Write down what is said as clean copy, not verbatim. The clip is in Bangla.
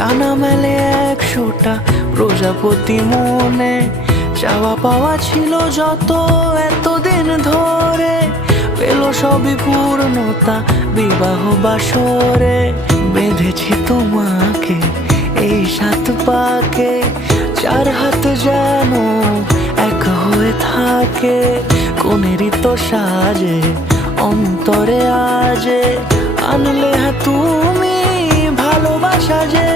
ডানা মেলে 100টা প্রজাপতি মনে, চাওয়া পাওয়া ছিল যত এতদিন ধরে, পেল সবই পূর্ণতা বিবাহ বাসরে। বেঁধেছি তোমাকে এই 7 পাকে, 4 হাত যেন এক হয়ে থাকে। কোনেরই তো সাজে অন্তরে আজে, আনলে তুমি ভালোবাসা যে।